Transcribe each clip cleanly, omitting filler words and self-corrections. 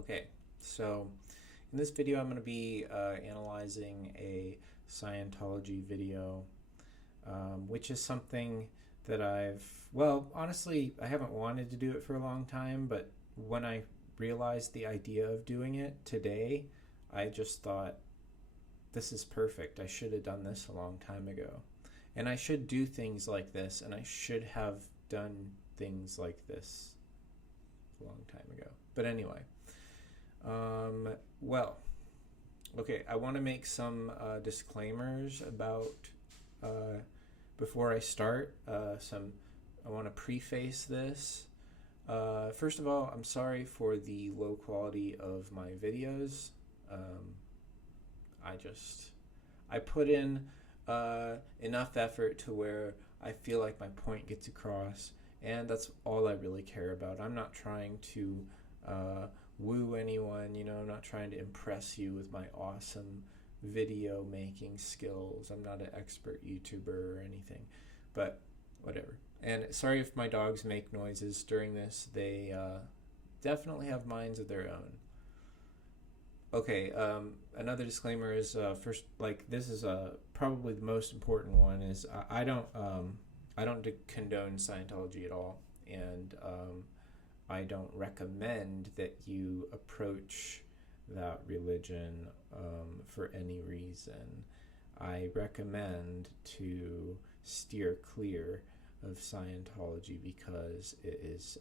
Okay, so in this video I'm going to be analyzing a Scientology video, which is something that honestly, I haven't wanted to do it for a long time, but when I realized the idea of doing it today, I just thought, this is perfect. I should have done this a long time ago. And I should do things like this, and I should have done things like this a long time ago. But anyway, well, okay, I want to make some disclaimers about before I start. I want to preface this. First of all, I'm sorry for the low quality of my videos. I put in enough effort to where I feel like my point gets across, and that's all I really care about. I'm not trying to woo anyone, I'm not trying to impress you with my awesome video making skills. I'm not an expert YouTuber or anything, but whatever. And sorry if my dogs make noises during this. They definitely have minds of their own. Okay, another disclaimer is first, this is probably the most important one, is I don't condone Scientology at all, and I don't recommend that you approach that religion for any reason. I recommend to steer clear of Scientology because it is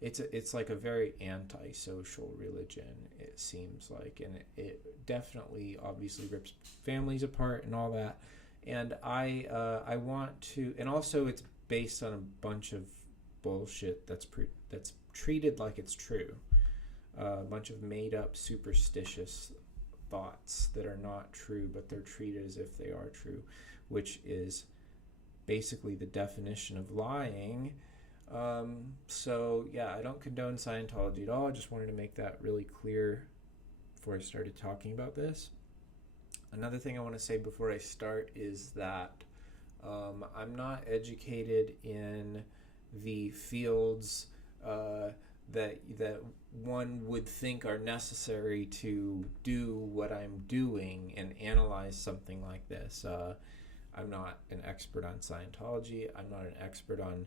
it's like a very antisocial religion, it seems like, and it definitely obviously rips families apart and all that. And I want to, and also it's based on a bunch of bullshit that's treated like it's true. A bunch of made up superstitious thoughts that are not true, but they're treated as if they are true, which is basically the definition of lying. So yeah, I don't condone Scientology at all. I just wanted to make that really clear before I started talking about this. Another thing I want to say before I start is that I'm not educated in the fields that one would think are necessary to do what I'm doing and analyze something like this. I'm not an expert on Scientology. I'm not an expert on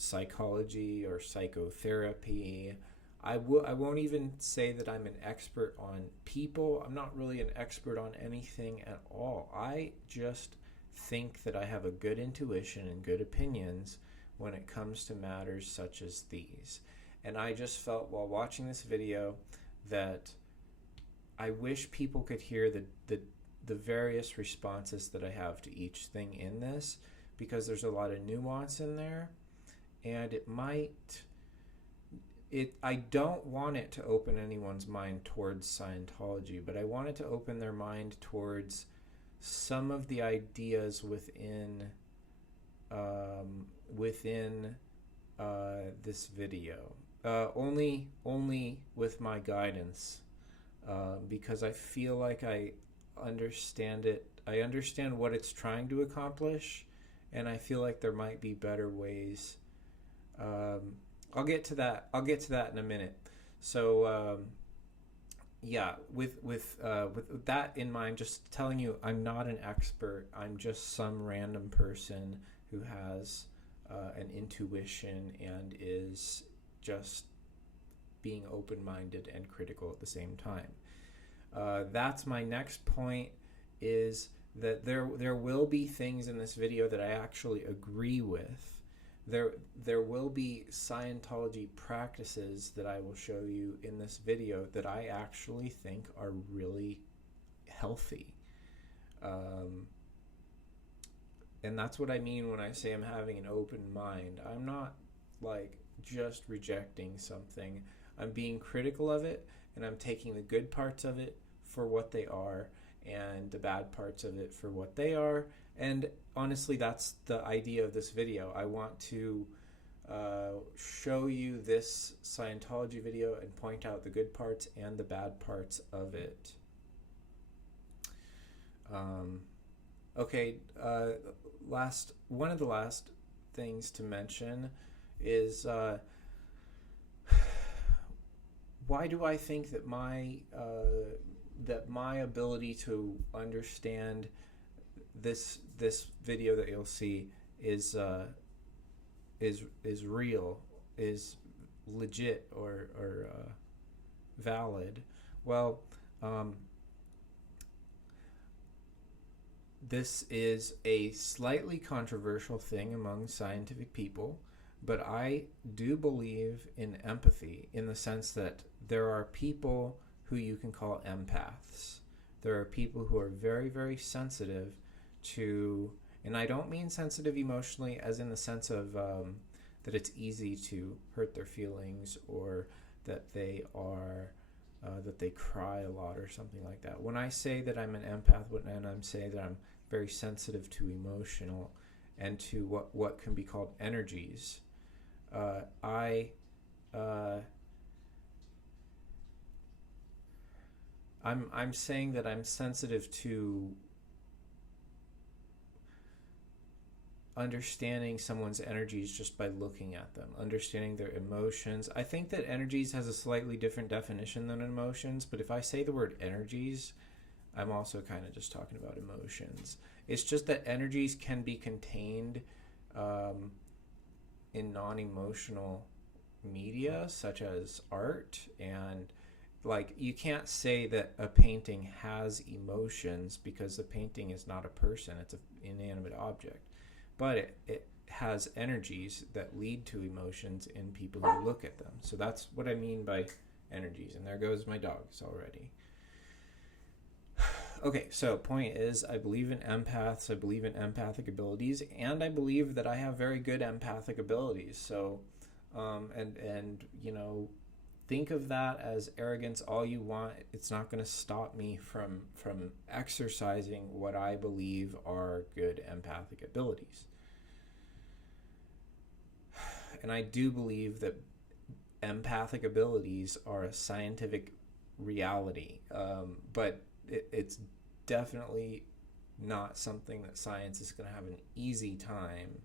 psychology or psychotherapy. I won't even say that I'm an expert on people. I'm not really an expert on anything at all. I just think that I have a good intuition and good opinions when it comes to matters such as these. And I just felt while watching this video that I wish people could hear the various responses that I have to each thing in this, because there's a lot of nuance in there, and I don't want it to open anyone's mind towards Scientology, but I want it to open their mind towards some of the ideas within this video. Only with my guidance, because I feel like I understand it. I understand what it's trying to accomplish, and I feel like there might be better ways. I'll get to that in a minute. So yeah, with that in mind, just telling you, I'm not an expert. I'm just some random person who has an intuition and is just being open-minded and critical at the same time. That's my next point, is that there will be things in this video that I actually agree with. There will be Scientology practices that I will show you in this video that I actually think are really healthy. And that's what I mean when I say I'm having an open mind. I'm not just rejecting something. I'm being critical of it, and I'm taking the good parts of it for what they are and the bad parts of it for what they are. And honestly, that's the idea of this video. I want to show you this Scientology video and point out the good parts and the bad parts of it. Okay, one of the last things to mention is why do I think that my ability to understand this video that you'll see is real, is legit, or valid? Well, this is a slightly controversial thing among scientific people, but I do believe in empathy, in the sense that there are people who you can call empaths. There are people who are very, very sensitive to, and I don't mean sensitive emotionally as in the sense of that it's easy to hurt their feelings, or that they are that they cry a lot or something like that. When I say that I'm an empath, and I'm saying that I'm very sensitive to emotional and to what can be called energies, I'm saying that I'm sensitive to understanding someone's energies just by looking at them, understanding their emotions. I think that energies has a slightly different definition than emotions, but if I say the word energies, I'm also kind of just talking about emotions. It's just that energies can be contained in non-emotional media, such as art. And like, you can't say that a painting has emotions, because a painting is not a person, it's an inanimate object. But it has energies that lead to emotions in people who look at them. So that's what I mean by energies. And there goes my dogs already. Okay, so point is, I believe in empaths, I believe in empathic abilities, and I believe that I have very good empathic abilities. So, and you know, think of that as arrogance all you want. It's not going to stop me from exercising what I believe are good empathic abilities. And I do believe that empathic abilities are a scientific reality, but it's definitely not something that science is going to have an easy time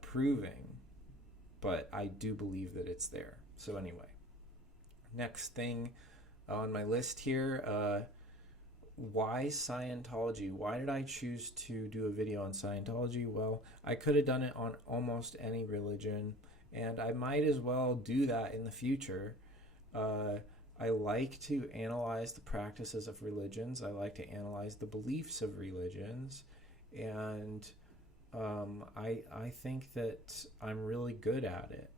proving, but I do believe that it's there. So anyway, next thing on my list here, why Scientology? Why did I choose to do a video on Scientology? Well, I could have done it on almost any religion, and I might as well do that in the future. I like to analyze the practices of religions. I like to analyze the beliefs of religions, and I think that I'm really good at it.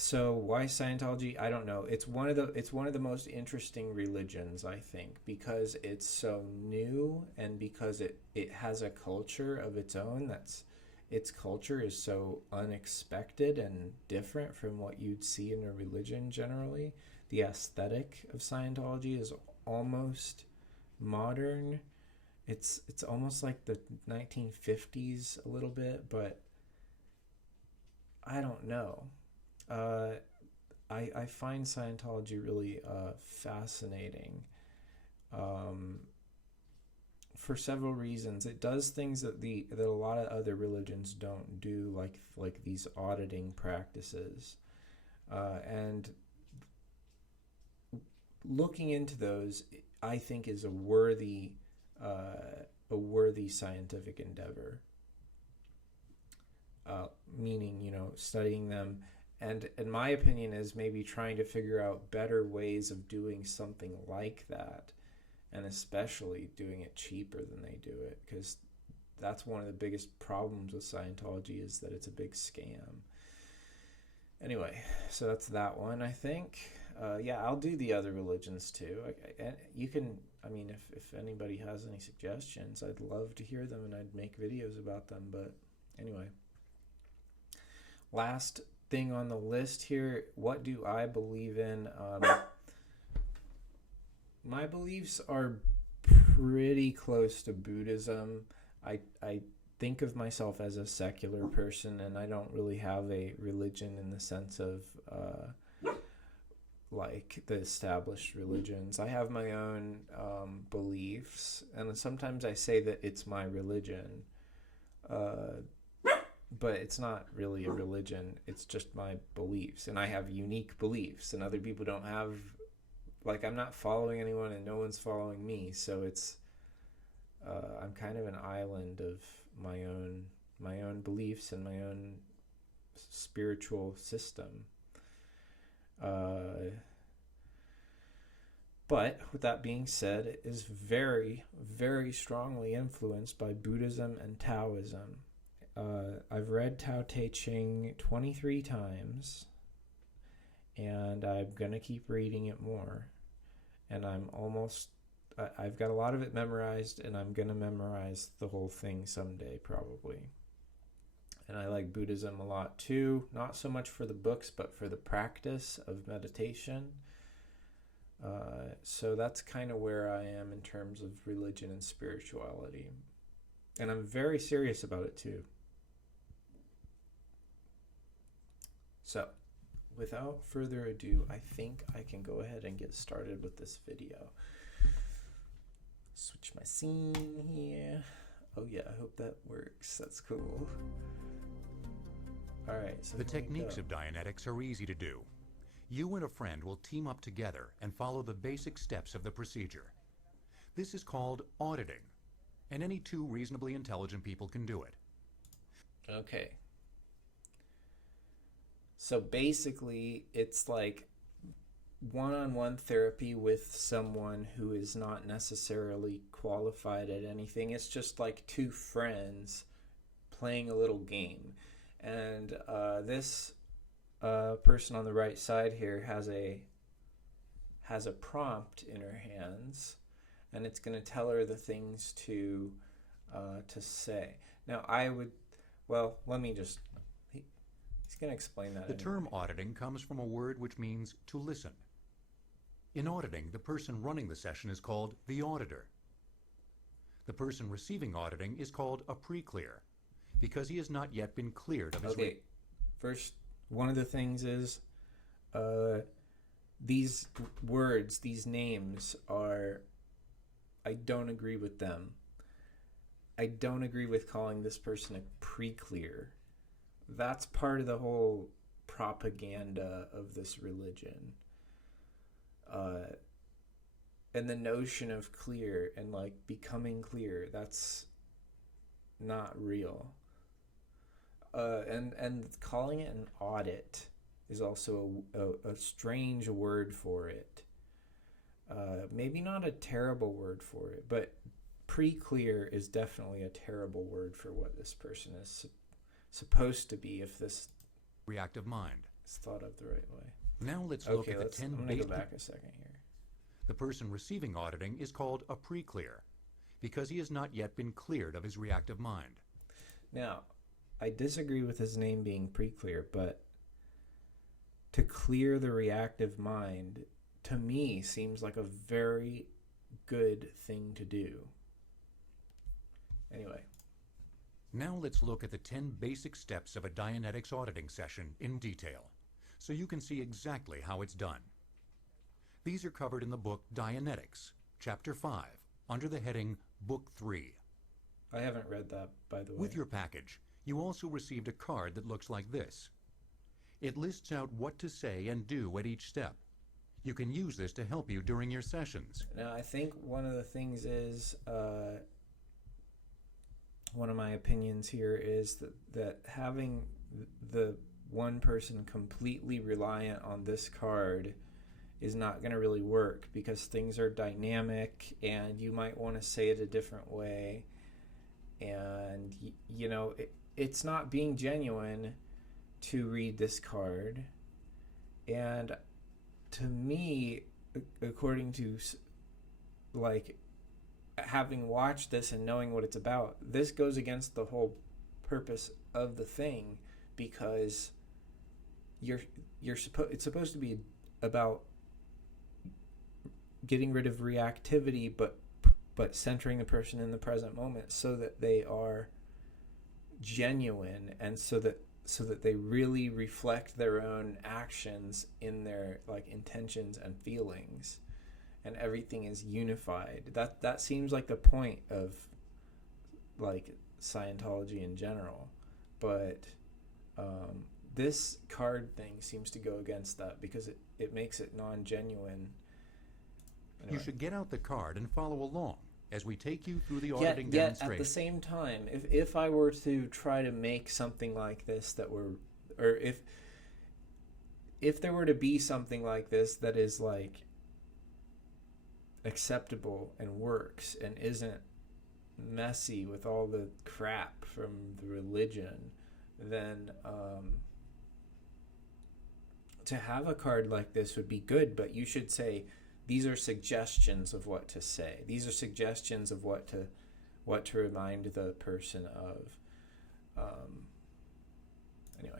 So why Scientology? I don't know. It's one of the most interesting religions, I think, because it's so new, and because it has a culture of its own. Its culture is so unexpected and different from what you'd see in a religion generally. The aesthetic of Scientology is almost modern. It's almost like the 1950s a little bit, but I don't know. I find Scientology really fascinating for several reasons. It does things that a lot of other religions don't do, like these auditing practices, and looking into those, I think, is a worthy scientific endeavor. Meaning, you know, studying them, and in my opinion is maybe trying to figure out better ways of doing something like that, and especially doing it cheaper than they do it, because that's one of the biggest problems with Scientology, is that it's a big scam. Anyway, so that's that one, I think. Yeah, I'll do the other religions too. You can, I mean, if anybody has any suggestions, I'd love to hear them, and I'd make videos about them. But anyway, last thing on the list here, what do I believe in? My beliefs are pretty close to Buddhism. I think of myself as a secular person, and I don't really have a religion in the sense of like the established religions. I have my own beliefs, and sometimes I say that it's my religion. but it's not really a religion. It's just my beliefs, and I have unique beliefs, and other people don't have. Like, I'm not following anyone, and no one's following me. So it's I'm kind of an island of my own beliefs and my own spiritual system. But with that being said, it is very, very strongly influenced by Buddhism and Taoism. I've read Tao Te Ching 23 times, and I'm going to keep reading it more. And I've got a lot of it memorized, and I'm going to memorize the whole thing someday, probably. And I like Buddhism a lot too, not so much for the books, but for the practice of meditation. So that's kind of where I am in terms of religion and spirituality. And I'm very serious about it too. So, without further ado, I think I can go ahead and get started with this video. Switch my scene here. Oh yeah, I hope that works. That's cool. All right. So the techniques of Dianetics are easy to do. You and a friend will team up together and follow the basic steps of the procedure. This is called auditing, and any two reasonably intelligent people can do it. Okay. So basically, it's like one-on-one therapy with someone who is not necessarily qualified at anything. It's just like two friends playing a little game. And this person on the right side here has a prompt in her hands, and it's going to tell her the things to say. Now, let me just... He's going to explain that. The term auditing comes from a word which means to listen. In auditing, the person running the session is called the auditor. The person receiving auditing is called a pre-clear, because he has not yet been cleared of his... Okay, first, one of the things is these words, these names are... I don't agree with them. I don't agree with calling this person a pre-clear. That's part of the whole propaganda of this religion. And the notion of clear and like becoming clear, that's not real. And calling it an audit is also a strange word for it. Maybe not a terrible word for it, but pre-clear is definitely a terrible word for what this person is supposed to be, if this reactive mind is thought of the right way. Now let's look at the 10 I'm going to go back a second here. The person receiving auditing is called a pre-clear, because he has not yet been cleared of his reactive mind. Now, I disagree with his name being pre-clear, but to clear the reactive mind, to me, seems like a very good thing to do. Anyway. Now let's look at the 10 basic steps of a Dianetics auditing session in detail, so you can see exactly how it's done. These are covered in the book Dianetics, Chapter 5, under the heading Book 3. I haven't read that, by the way. With your package, you also received a card that looks like this. It lists out what to say and do at each step. You can use this to help you during your sessions. Now, I think one of the things is... one of my opinions here is that having the one person completely reliant on this card is not going to really work, because things are dynamic and you might want to say it a different way, and it's not being genuine to read this card. And to me, according to having watched this and knowing what it's about, this goes against the whole purpose of the thing, because it's supposed to be about getting rid of reactivity, but centering the person in the present moment so that they are genuine, and so that they really reflect their own actions in their intentions and feelings, and everything is unified. That seems like the point of Scientology in general. but this card thing seems to go against that because it makes it non-genuine. Anyway. You should get out the card and follow along as we take you through the Yet auditing demonstration. at the same time, if I were to try to make something like this that were, or if there were to be something like this that is like acceptable and works and isn't messy with all the crap from the religion, then to have a card like this would be good, but you should say, these are suggestions of what to say. These are suggestions of what to remind the person of. Anyway.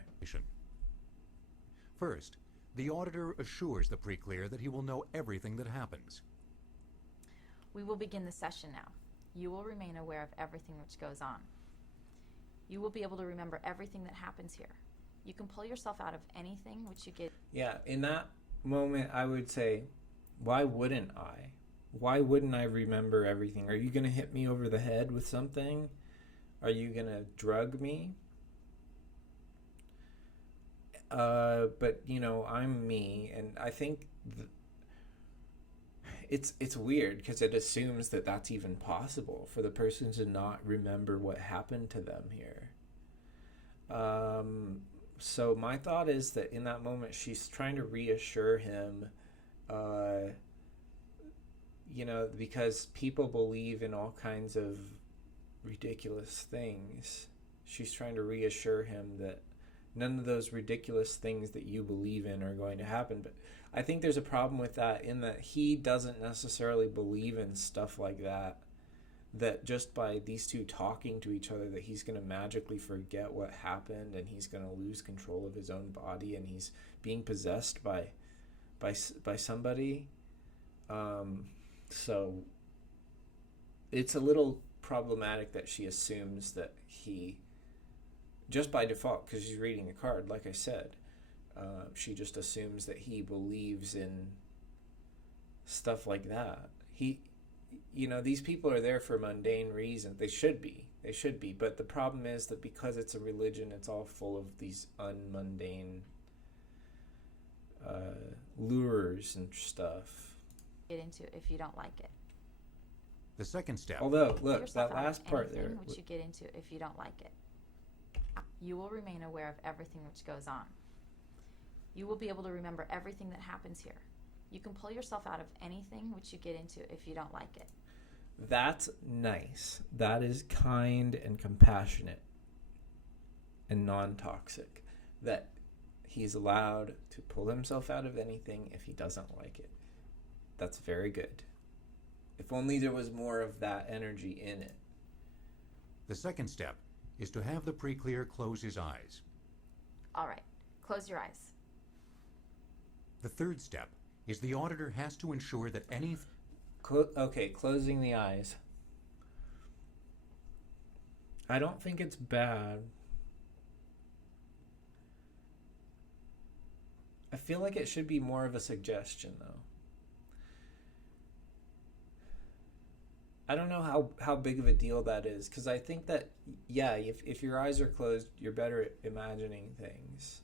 First, the auditor assures the pre-clear that he will know everything that happens. We will begin the session now. You will remain aware of everything which goes on. You will be able to remember everything that happens here. You can pull yourself out of anything which you get. Yeah, in that moment, I would say, why wouldn't I? Why wouldn't I remember everything? Are you going to hit me over the head with something? Are you going to drug me? But, you know, I'm me, and I think it's weird because it assumes that that's even possible for the person to not remember what happened to them here. So my thought is that in that moment, she's trying to reassure him, you know, because people believe in all kinds of ridiculous things. She's trying to reassure him that none of those ridiculous things that you believe in are going to happen. But I think there's a problem with that in that he doesn't necessarily believe in stuff like that, that just by these two talking to each other that he's going to magically forget what happened and he's going to lose control of his own body and he's being possessed by somebody. So it's a little problematic that she assumes that he, just by default, because she's reading a card, like I said, she just assumes that he believes in stuff like that. You know, these people are there for mundane reasons. They should be. But the problem is that because it's a religion, it's all full of these unmundane lures and stuff. Get into if you don't like it. The second step. Although, Pull look, yourself that out of last part there. anything which you get into if you don't like it. You will remain aware of everything which goes on. You will be able to remember everything that happens here. You can pull yourself out of anything which you get into if you don't like it. That's nice. That is kind and compassionate and non-toxic. That he's allowed to pull himself out of anything if he doesn't like it. That's very good. If only there was more of that energy in it. The second step is to have the pre-clear close his eyes. All right, close your eyes. The third step is the auditor has to ensure that any... Okay, closing the eyes. I don't think it's bad. I feel like it should be more of a suggestion, though. I don't know how big of a deal that is, because I think that, yeah, if your eyes are closed, you're better at imagining things.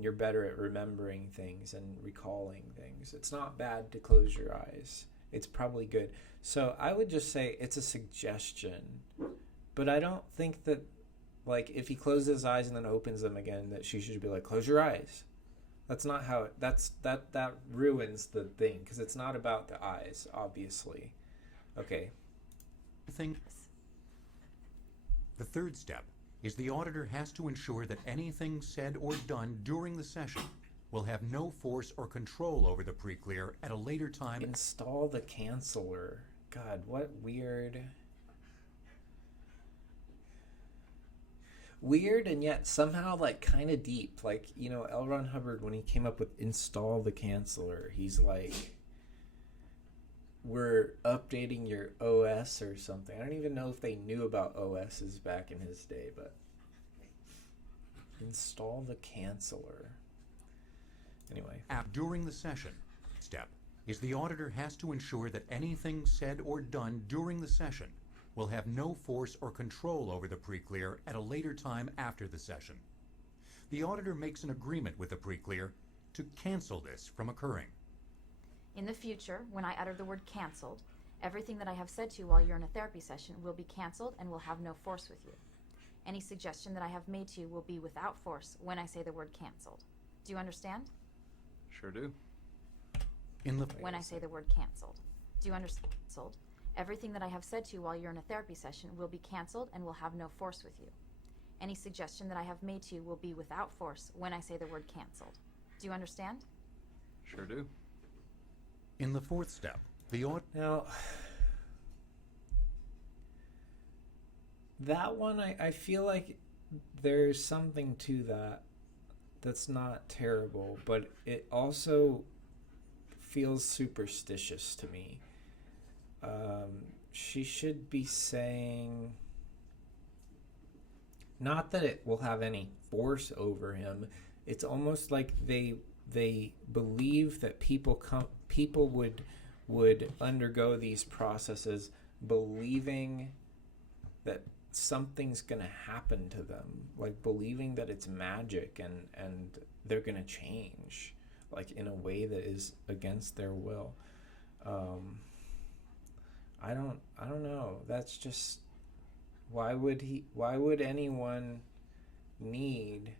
You're better at remembering things and recalling things. It's not bad to close your eyes. It's probably good. So I would just say it's a suggestion. But I don't think that, like, if he closes his eyes and then opens them again, that she should be like, close your eyes. That's not how that ruins the thing, because it's not about the eyes, obviously. Okay. The third step is the auditor has to ensure that anything said or done during the session will have no force or control over the pre-clear at a later time. Install the canceller. God, what weird and yet somehow like kind of deep. Like, you know, L. Ron Hubbard, when he came up with install the canceller, he's like, we're updating your OS or something. I don't even know if they knew about OSs back in his day, but install the canceller. Anyway. During the session step is the auditor has to ensure that anything said or done during the session will have no force or control over the pre-clear at a later time after the session. The auditor makes an agreement with the pre-clear to cancel this from occurring. In the future, when I utter the word canceled, everything that I have said to you while you're in a therapy session will be canceled and will have no force with you. Any suggestion that I have made to you will be without force when I say the word canceled. Do you understand? Sure do. When I say the word canceled. Do you understand? Canceled. Everything that I have said to you while you're in a therapy session will be canceled and will have no force with you. Any suggestion that I have made to you will be without force when I say the word canceled. Do you understand? Sure do. In the fourth step, Now, that one, I feel like there's something to that that's not terrible, but it also feels superstitious to me. She should be saying, not that it will have any force over him. It's almost like they believe that people would undergo these processes believing that something's going to happen to them, like believing that it's magic and they're going to change, like in a way that is against their will. I don't know. That's just, why would anyone need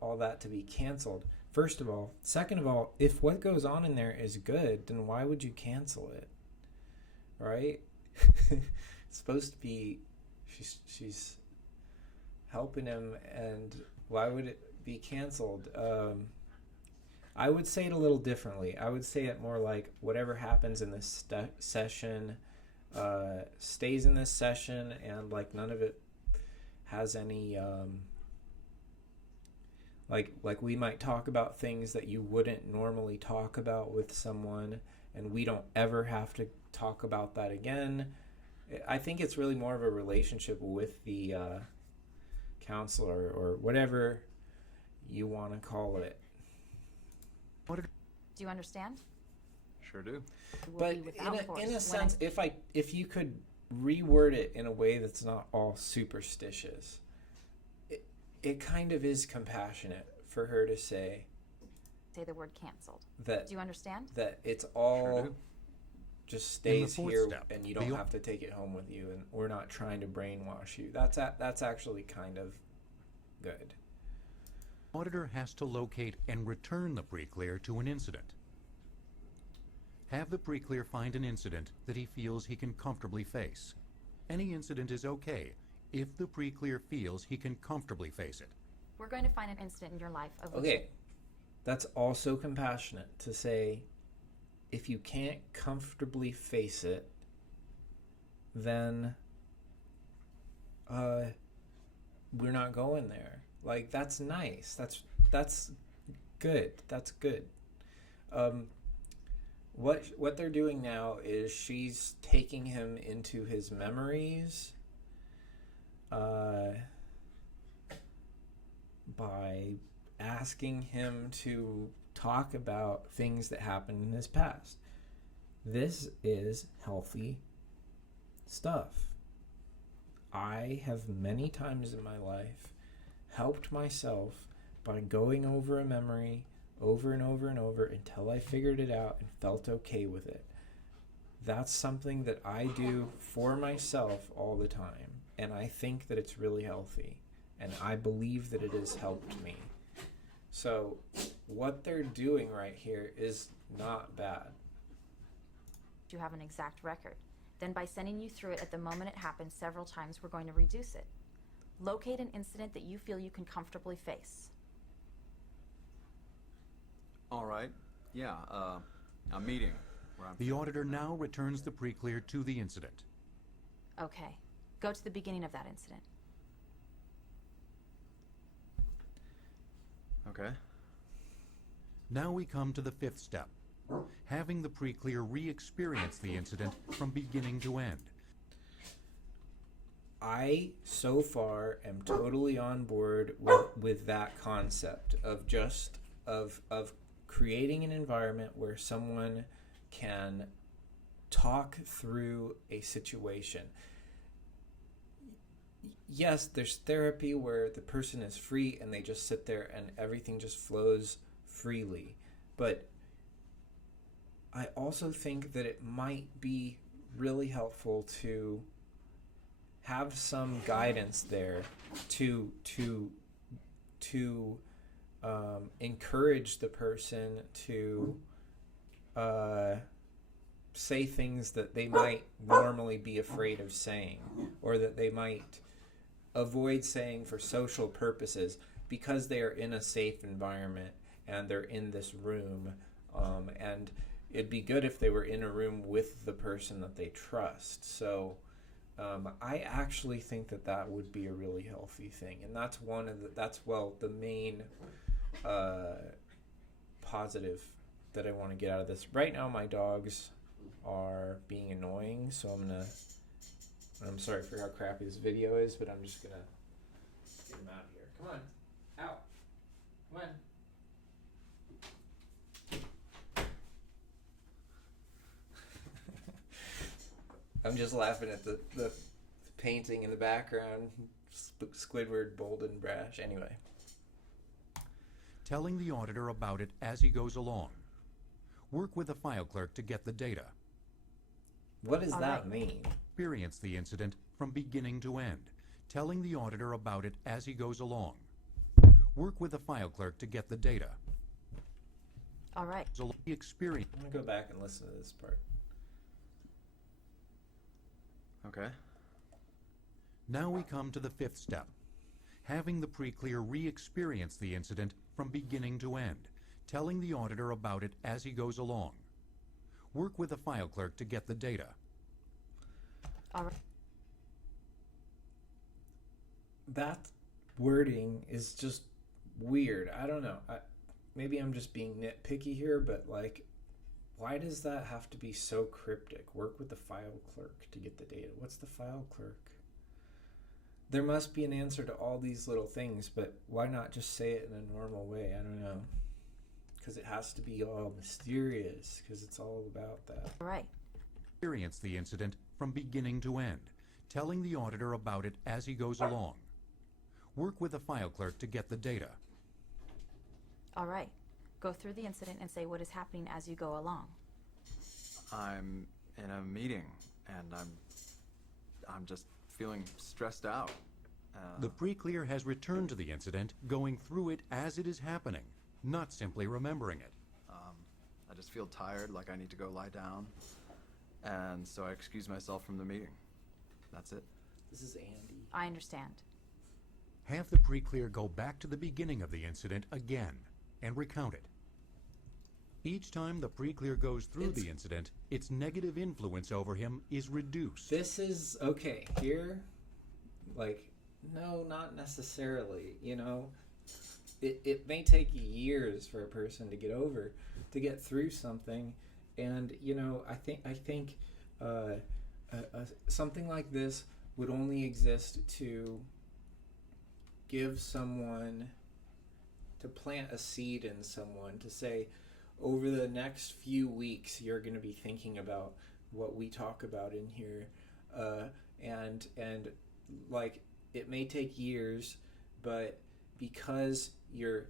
all that to be canceled? First of all. Second of all, if what goes on in there is good, then why would you cancel it? Right? It's supposed to be, she's helping him, and why would it be canceled? I would say it a little differently. I would say it more like, whatever happens in this session stays in this session, and like none of it has any like we might talk about things that you wouldn't normally talk about with someone, and we don't ever have to talk about that again. I think it's really more of a relationship with the counselor, or whatever you want to call it. Do you understand? Sure do. But in a sense, if you could reword it in a way that's not all superstitious, it kind of is compassionate for her to say the word canceled. That, do you understand? That it's all Sure just stays here, step, and you don't have to take it home with you, and we're not trying to brainwash you. That's actually kind of good. Auditor has to locate and return the pre-clear to an incident. Have the pre-clear find an incident that he feels he can comfortably face. Any incident is okay if the pre-clear feels he can comfortably face it. We're going to find an incident in your life of which Okay, that's also compassionate to say, if you can't comfortably face it, then we're not going there. Like, that's nice. That's good. That's good. What they're doing now is she's taking him into his memories by asking him to talk about things that happened in his past. This is healthy stuff. I have many times in my life helped myself by going over a memory over and over and over until I figured it out and felt okay with it. That's something that I do for myself all the time, and I think that it's really healthy, and I believe that it has helped me. So what they're doing right here is not bad. you have an exact record. Then by sending you through it at the moment it happens several times, we're going to reduce it. Locate an incident that you feel you can comfortably face. All right. Yeah, a meeting. The auditor now returns the pre-clear to the incident. Okay. Go to the beginning of that incident. Okay. Now we come to the fifth step, having the pre-clear re-experience the incident from beginning to end. I, so far, am totally on board with that concept of just of creating an environment where someone can talk through a situation. yes, there's therapy where the person is free and they just sit there and everything just flows freely. But I also think that it might be really helpful to have some guidance there to encourage the person to say things that they might normally be afraid of saying, or that they might avoid saying for social purposes, because they are in a safe environment and they're in this room, and it'd be good if they were in a room with the person that they trust. So I actually think that that would be a really healthy thing, and that's the main positive that I want to get out of this. Right now my dogs are being annoying, so I'm sorry for how crappy this video is, but I'm just gonna get them out of here. Come on, out, come on. I'm just laughing at the painting in the background. Squidward, bold and brash. Anyway. Telling the auditor about it as he goes along. Work with the file clerk to get the data. What does that mean? Experience the incident from beginning to end. Telling the auditor about it as he goes along. Work with the file clerk to get the data. All right. So the experience. I'm going to go back and listen to this part. Okay. Now we come to the fifth step. Having the pre-clear re-experience the incident from beginning to end. Telling the auditor about it as he goes along. Work with the file clerk to get the data. All right. That wording is just weird. I don't know. Maybe I'm just being nitpicky here, but like, why does that have to be so cryptic? Work with the file clerk to get the data. What's the file clerk? There must be an answer to all these little things, but why not just say it in a normal way? I don't know. Because it has to be all mysterious, because it's all about that. All right. Experience the incident from beginning to end. Telling the auditor about it as he goes along. Work with the file clerk to get the data. All right. Go through the incident and say what is happening as you go along. I'm in a meeting and I'm just feeling stressed out. The pre-clear has returned to the incident, going through it as it is happening, not simply remembering it. I just feel tired, like I need to go lie down, and so I excuse myself from the meeting. That's it. This is Andy. I understand. Have the pre-clear go back to the beginning of the incident again and recount it. Each time the pre-clear goes through the incident, its negative influence over him is reduced. This is, okay, here, like, no, not necessarily, you know. It may take years for a person to get through something, and, you know, I think something like this would only exist to give someone, to plant a seed in someone, to say, over the next few weeks, you're going to be thinking about what we talk about in here, and like, it may take years, but because you're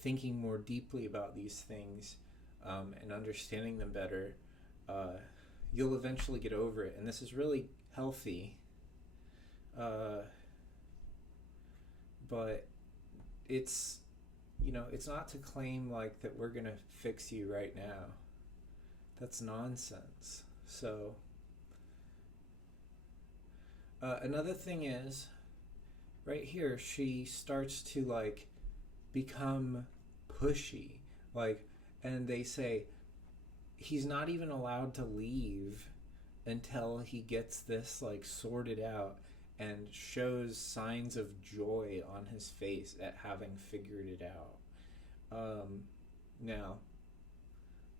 thinking more deeply about these things, and understanding them better, you'll eventually get over it, and this is really healthy. But it's, you know, it's not to claim like that we're gonna fix you right now. That's nonsense. So another thing is, right here, she starts to like become pushy, like, and they say he's not even allowed to leave until he gets this like sorted out, and shows signs of joy on his face at having figured it out. Now,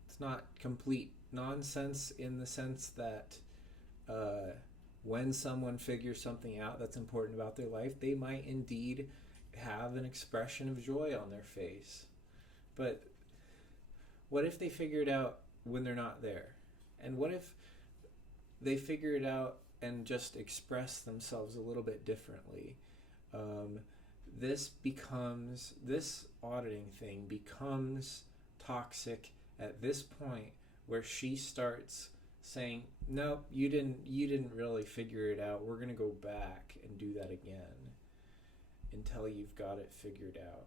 it's not complete nonsense in the sense that when someone figures something out that's important about their life, they might indeed have an expression of joy on their face. But what if they figure it out when they're not there? And what if they figure it out and just express themselves a little bit differently. This auditing thing becomes toxic at this point where she starts saying, nope, you didn't really figure it out. We're going to go back and do that again until you've got it figured out.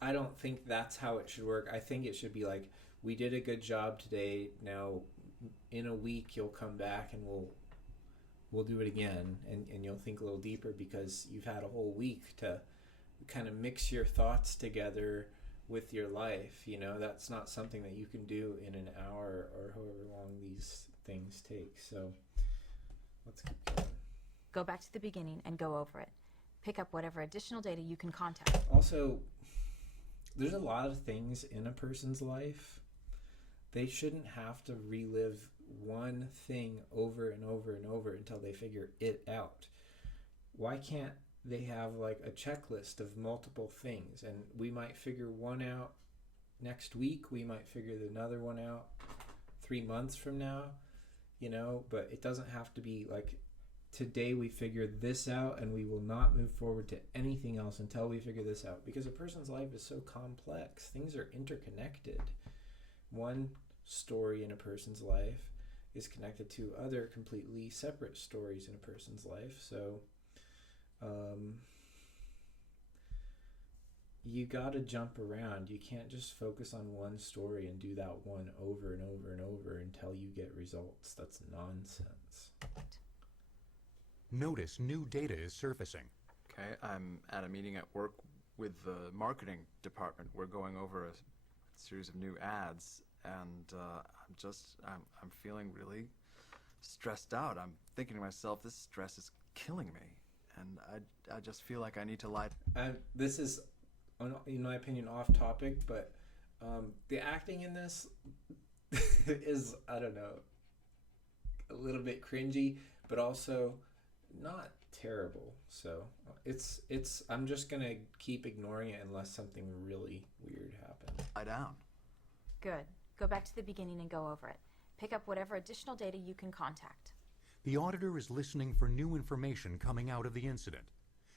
I don't think that's how it should work. I think it should be like, we did a good job today. Now in a week you'll come back and we'll do it again, and you'll think a little deeper because you've had a whole week to kind of mix your thoughts together with your life. You know, that's not something that you can do in an hour or however long these things take. So let's keep going. Go back to the beginning and go over it. Pick up whatever additional data you can contact. Also, there's a lot of things in a person's life. They shouldn't have to relive one thing over and over and over until they figure it out. Why can't they have like a checklist of multiple things, and we might figure one out next week, we might figure another one out 3 months from now, you know, but it doesn't have to be like, today we figured this out and we will not move forward to anything else until we figure this out, because a person's life is so complex. Things are interconnected. One story in a person's life is connected to other completely separate stories in a person's life. So you gotta jump around. You can't just focus on one story and do that one over and over and over until you get results. That's nonsense. Notice new data is surfacing. Okay, I'm at a meeting at work with the marketing department. We're going over a series of new ads, and I'm feeling really stressed out. I'm thinking to myself, this stress is killing me, and I just feel like I need to lie. This is, in my opinion, off topic, but the acting in this is, I don't know, a little bit cringy, but also not terrible. So it's I'm just gonna keep ignoring it unless something really weird happens. Lie down. Good. Go back to the beginning and go over it. Pick up whatever additional data you can contact. The auditor is listening for new information coming out of the incident.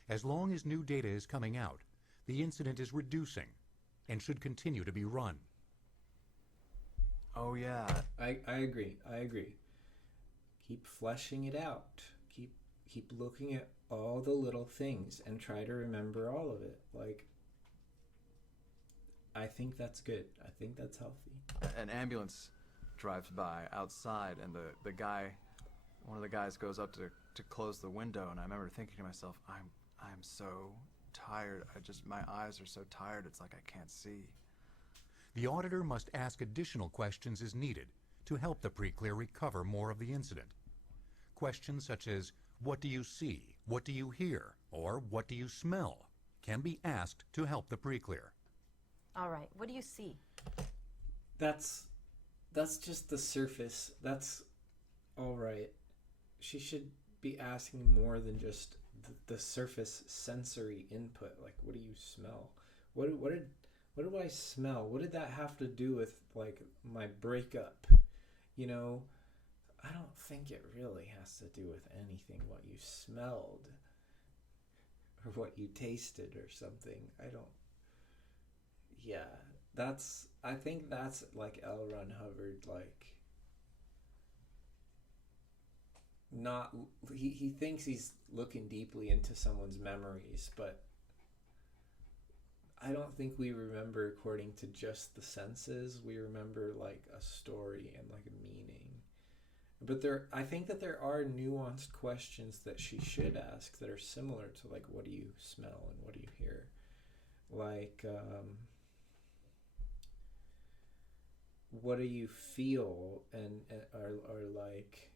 As long as new data is coming out, the incident is reducing and should continue to be run. Oh yeah. I agree. Keep fleshing it out. Keep looking at all the little things and try to remember all of it. Like, I think that's good. I think that's healthy. An ambulance drives by outside, and one of the guys goes up to close the window, and I remember thinking to myself, I'm so tired. My eyes are so tired, it's like I can't see. The auditor must ask additional questions as needed to help the pre-clear recover more of the incident. Questions such as, what do you see? What do you hear? Or what do you smell? Can be asked to help the pre-clear. All right, what do you see? That's just the surface. That's all right. She should be asking more than just the surface sensory input. Like, what do you smell? What do I smell? What did that have to do with like my breakup? You know, I don't think it really has to do with anything, what you smelled or what you tasted or something. I think that's like L. Ron Hubbard, like, not, he thinks he's looking deeply into someone's memories, but I don't think we remember according to just the senses. We remember like a story and like a meaning. But I think that there are nuanced questions that she should ask that are similar to like, what do you smell and what do you hear? Like, what do you feel and or like,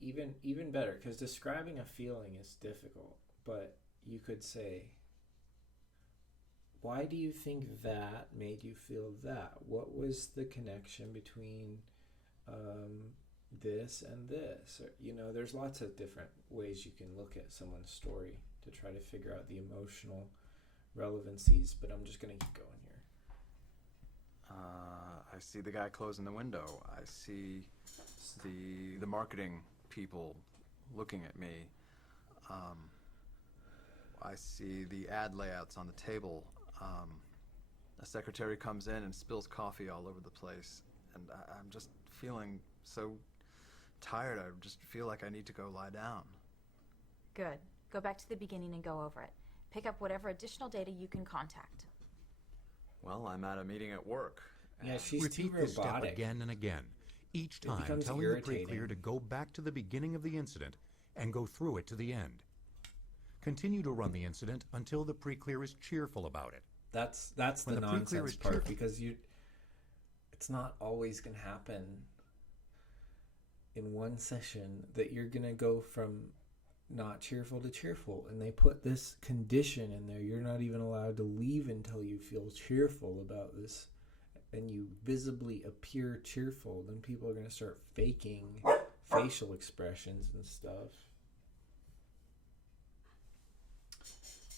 even better, because describing a feeling is difficult, but you could say, why do you think that made you feel that? What was the connection between this and this? Or, you know, there's lots of different ways you can look at someone's story to try to figure out the emotional relevancies, but I'm just going to keep going here. I see the guy closing the window. I see the marketing people looking at me. I see the ad layouts on the table. A secretary comes in and spills coffee all over the place. And I'm just feeling so tired. I just feel like I need to go lie down. Good. Go back to the beginning and go over it. Pick up whatever additional data you can contact. Well, I'm at a meeting at work. Yeah, and she's too Repeat this step robotic. again and again, each time becomes telling irritating. the pre-clear to go back to the beginning of the incident and go through it to the end. Continue to run the incident until the pre-clear is cheerful about it. That's When the the pre-clear nonsense is part, cheerful- because it's not always going to happen in one session that you're going to go from not cheerful to cheerful, and they put this condition in there. You're not even allowed to leave until you feel cheerful about this, and you visibly appear cheerful. Then people are going to start faking facial expressions and stuff.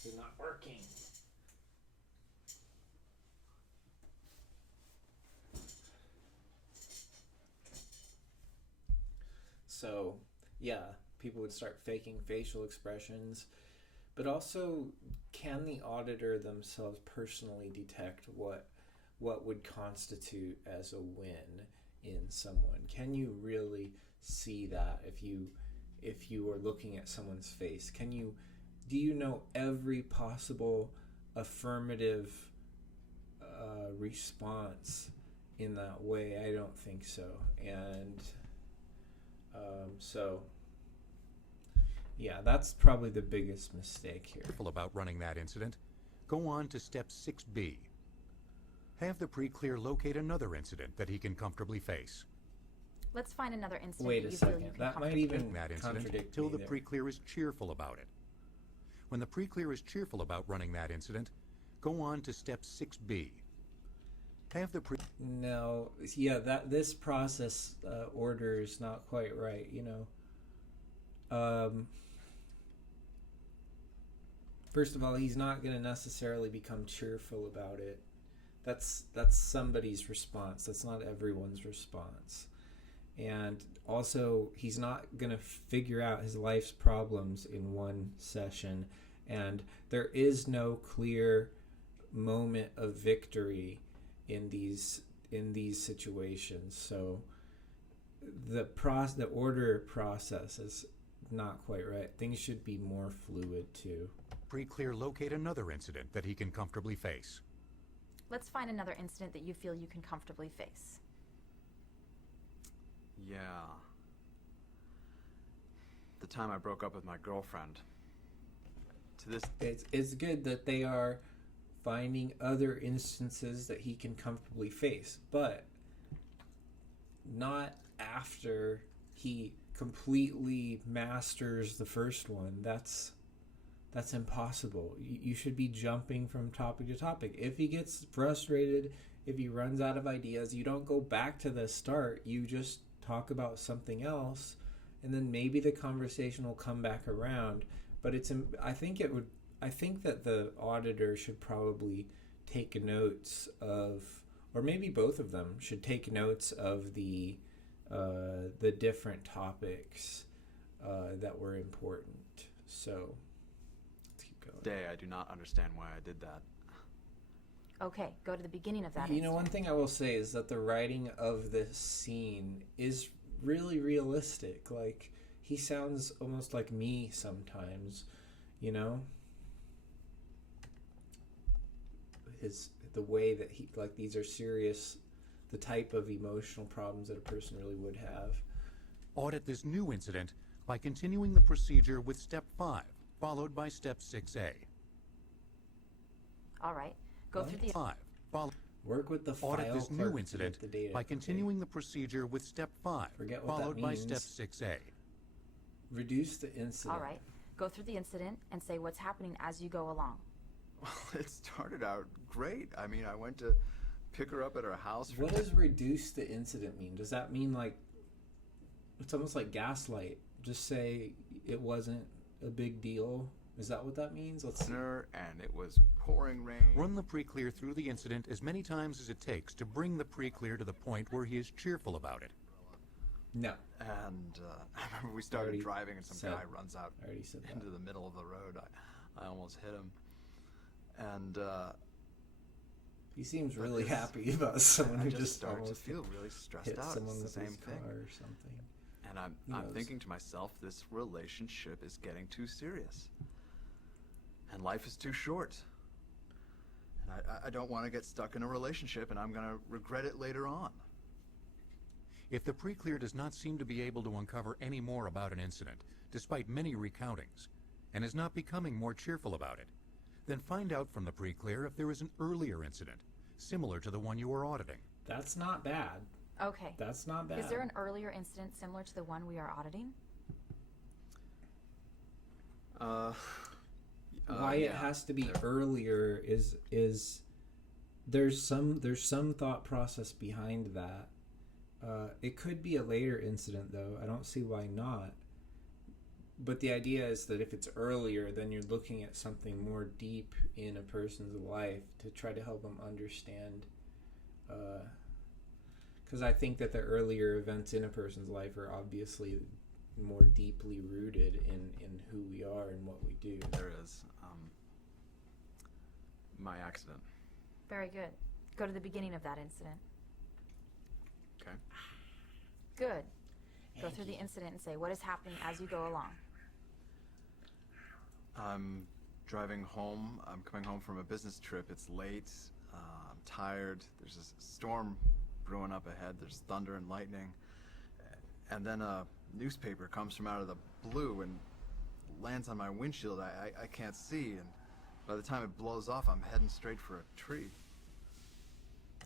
They're not working. So, yeah, people would start faking facial expressions. But also, can the auditor themselves personally detect what would constitute as a win in someone? Can you really see that if you are looking at someone's face? Do you know every possible affirmative response in that way? I don't think so. And so, yeah, that's probably the biggest mistake here. Careful about running that incident. Go on to step 6B. Have the pre-clear locate another incident that he can comfortably face. Let's find another incident Wait that a you feel second. you can That might comfortably even That incident contradict till me the there. pre-clear is cheerful about it. When the pre-clear is cheerful about running that incident, go on to step 6B. Have the pre... No, yeah, this process order is not quite right. First of all, he's not going to necessarily become cheerful about it. That's somebody's response. That's not everyone's response. And also, he's not going to figure out his life's problems in one session. And there is no clear moment of victory in these situations. So the order process is not quite right. Things should be more fluid too. pre-clear locate another incident that he can comfortably face. Let's find another incident that you feel you can comfortably face. Yeah. The time I broke up with my girlfriend. To this It's good that they are finding other instances that he can comfortably face, but not after he completely masters the first one. That's impossible. You should be jumping from topic to topic. If he gets frustrated, if he runs out of ideas, you don't go back to the start. You just talk about something else, and then maybe the conversation will come back around. But I think that the auditor should probably take notes of, or maybe both of them should take notes of the different topics that were important. So let's keep going. day, I do not understand why I did that. Okay, go to the beginning of that You know, incident. one thing I will say is that the writing of this scene is really realistic. Like, he sounds almost like me sometimes, you know? The way that he, like, these are serious, the type of emotional problems that a person really would have. Audit this new incident by continuing the procedure with step 5, followed by step 6A. All right, go through the 5. Work with the file Audit this clerk new to incident get the data. by Okay. continuing the procedure with step 5, Forget what that followed by means. step 6A. Reduce the incident. All right, go through the incident and say what's happening as you go along. Well, it started out great. I mean, I went to pick her up at her house. What does reduce the incident mean? Does that mean, like, it's almost like gaslight? Just say it wasn't a big deal. Is that what that means? Let's see. And it was pouring rain. Run the pre-clear through the incident as many times as it takes to bring the pre-clear to the point where he is cheerful about it. No. And I remember we started Already driving, and some said- guy runs out I already said that. into the middle of the road. I almost hit him. And He seems But really it's- happy about someone I who just just started to almost feel really stressed hit out. someone It's the with same his thing. car or something. And I'm knows? thinking to myself, this relationship is getting too serious. And life is too short. And I don't want to get stuck in a relationship, and I'm going to regret it later on. If the pre-clear does not seem to be able to uncover any more about an incident, despite many recountings, and is not becoming more cheerful about it, then find out from the pre-clear if there is an earlier incident, similar to the one you are auditing. That's not bad. Okay. That's not bad. Is there an earlier incident similar to the one we are auditing? Why it yeah, has to be there- earlier is there's some thought process behind that. It could be a later incident though. I don't see why not. But the idea is that if it's earlier, then you're looking at something more deep in a person's life to try to help them understand. Because I think that the earlier events in a person's life are obviously more deeply rooted in who we are and what we do. There is. My accident. Very good. Go to the beginning of that incident. Okay. Good. Go through the incident and say what is happening as you go along. I'm driving home. I'm coming home from a business trip. It's late. I'm tired. There's a storm brewing up ahead. There's thunder and lightning. And then a newspaper comes from out of the blue and lands on my windshield. I can't see. And by the time it blows off, I'm heading straight for a tree.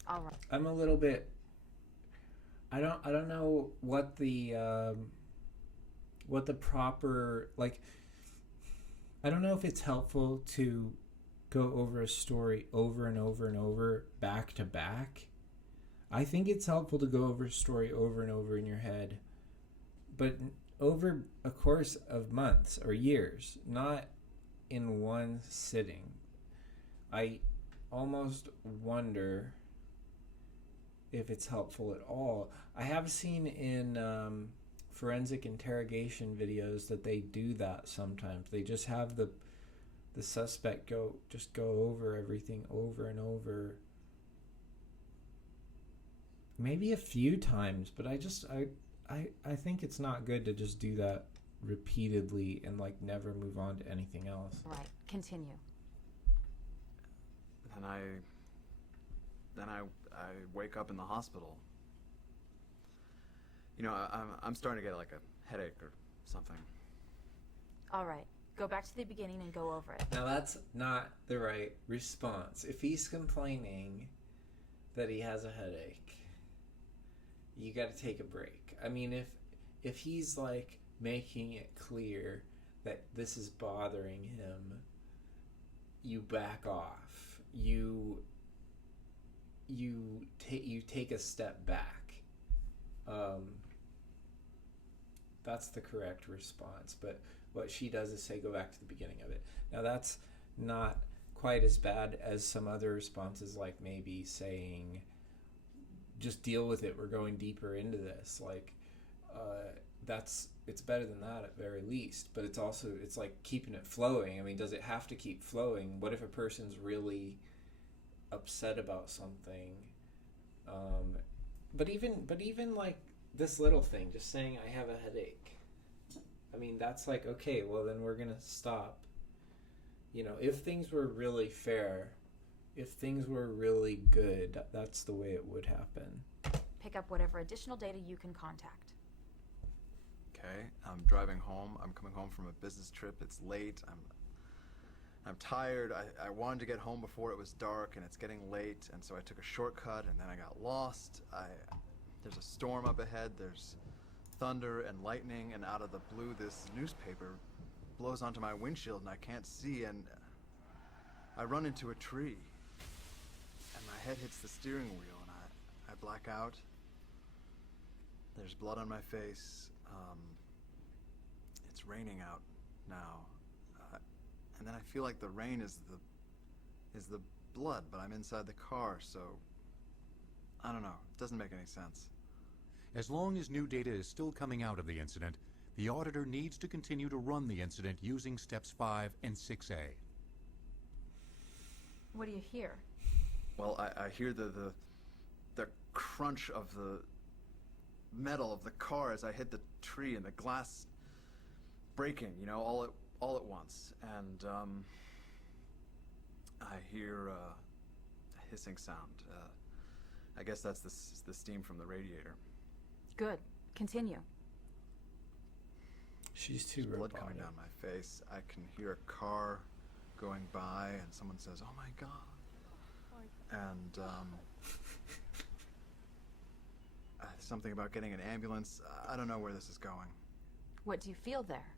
All right. I'm a little bit. I don't know what the proper, like. I don't know if it's helpful to go over a story over and over and over back to back. I think it's helpful to go over a story over and over in your head, but over a course of months or years, not in one sitting. I almost wonder if it's helpful at all. I have seen in forensic interrogation videos that they do that sometimes. They just have the suspect go over everything over and over, maybe a few times, but I think it's not good to just do that repeatedly and like never move on to anything else. Right. Continue. Then I wake up in the hospital. You know, I'm starting to get like a headache or something. All right. Go back to the beginning and go over it. Now that's not the right response. If he's complaining that he has a headache, you got to take a break. I mean, if he's like making it clear that this is bothering him, you back off. You take a step back. That's the correct response. But what she does is say, go back to the beginning of it. Now that's not quite as bad as some other responses, like maybe saying, just deal with it, we're going deeper into this. Like, it's better than that at very least, but it's like keeping it flowing. I mean, does it have to keep flowing? What if a person's really upset about something? But even like this little thing, just saying I have a headache. I mean, that's like, okay, well then we're gonna stop. You know, if things were really fair, if things were really good, that's the way it would happen. Pick up whatever additional data you can contact. Okay, I'm driving home. I'm coming home from a business trip. It's late. I'm tired. I wanted to get home before it was dark, and it's getting late, and so I took a shortcut, and then I got lost. There's a storm up ahead. There's thunder and lightning, and out of the blue, this newspaper blows onto my windshield, and I can't see, and I run into a tree, and my head hits the steering wheel, and I black out. There's blood on my face. It's raining out now. And then I feel like the rain is the blood, but I'm inside the car, so I don't know. It doesn't make any sense. As long as new data is still coming out of the incident, the auditor needs to continue to run the incident using steps 5 and 6A. What do you hear? Well, I hear the crunch of the metal of the car as I hit the tree and the glass breaking, you know, all at once. And I hear a hissing sound. I guess that's the steam from the radiator. Good. Continue. She's too There's blood robotic. coming down my face. I can hear a car going by, and someone says, "Oh my God!" And something about getting an ambulance. I don't know where this is going. What do you feel there?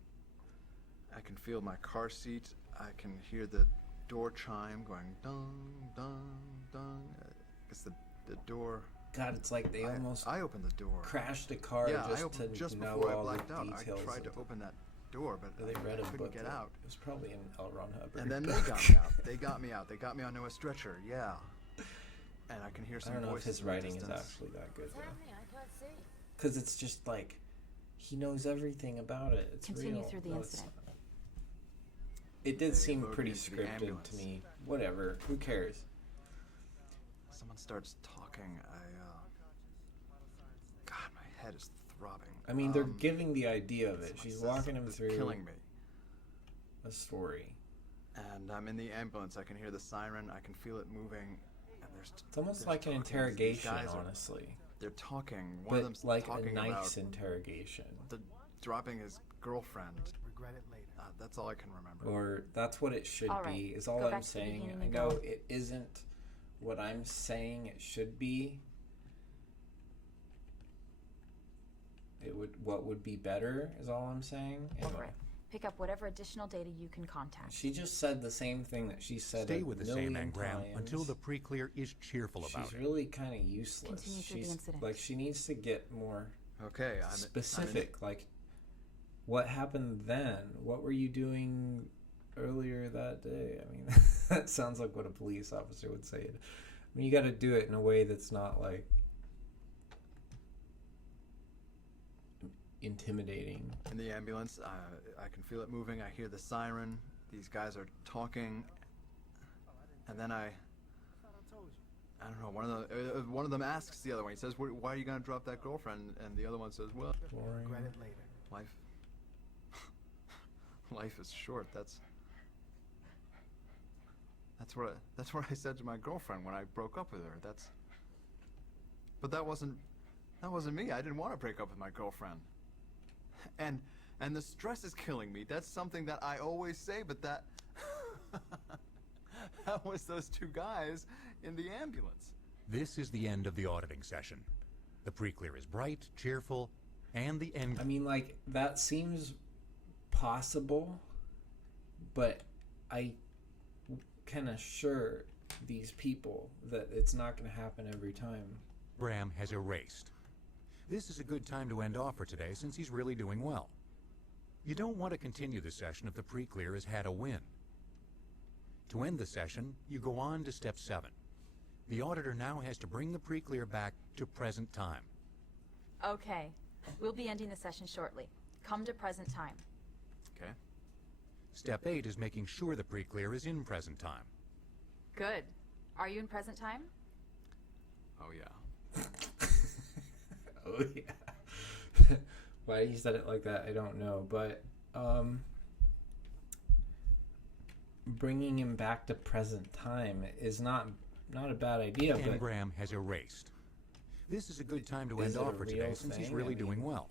I can feel my car seat. I can hear the door chime going dong, dong, dong. I guess the door. God, it's like they almost I opened the door. crashed a car Yeah, I just opened to just know before I all the blacked out. I details. tried to of- open that door, but They read I a couldn't book get that- out. It was probably an L. Ron Hubbard. And then they book. got me out. They got me out. They got me onto a stretcher. Yeah. And I can hear I some don't know if voices his in the writing is distance. actually that good though, I can't see. because it's just like he knows everything about it. It's Continue real. through the No, it's incident. not. It did They seem load me pretty into the scripted ambulance. to me. Whatever. Who cares? Someone starts talking. God, my head is throbbing. I mean, they're giving the idea of it. someone She's says walking him something's through killing me. a story. And I'm in the ambulance. I can hear the siren. I can feel it moving. And It's almost there's like an talking. These interrogation, guys are- honestly, They're talking. One of but them's like a talking nice about interrogation. dropping his girlfriend. Regret it later. That's all I can remember. Or that's what it should All right, be. Is all go I'm back to the saying. beginning I and know go. it isn't what I'm saying it should be. What would be better is all I'm saying. Anyway, Right. Pick up whatever additional data you can contact. she just said the same thing that she said. Stay a with the million same engram times. until the pre-clear is cheerful about She's it. really kind of useless. Continue through the She's incident. like she needs to get more Okay, I'm specific. Like, what happened then? What were you doing earlier that day? I mean, that sounds like what a police officer would say. I mean, you got to do it in a way that's not like intimidating. in the ambulance. I can feel it moving. I hear the siren. These guys are talking, and then I don't know. One of them asks the other one. He says, "Why are you gonna drop that girlfriend?" And the other one says, "Well, Boring. Regret it later. life, life is short. That's what I said to my girlfriend when I broke up with her. But that wasn't me. I didn't want to break up with my girlfriend. And the stress is killing me. That's something that I always say, but that that was those two guys in the ambulance. This is the end of the auditing session. The pre-clear is bright, cheerful, and the end. I mean, like, that seems possible, but I can assure these people that it's not going to happen every time. Bram has erased. This is a good time to end off for today since he's really doing well. You don't want to continue the session if the pre-clear has had a win. To end the session, you go on to step 7. The auditor now has to bring the pre-clear back to present time. Okay. We'll be ending the session shortly. Come to present time. Okay. Step 8 is making sure the pre-clear is in present time. Good. Are you in present time? Oh yeah. Oh yeah. Why he said it like that, I don't know. But bringing him back to present time is not a bad idea. But Bram has erased. This is a good time to Is end it off a for real today since he's thing? really I mean, doing well.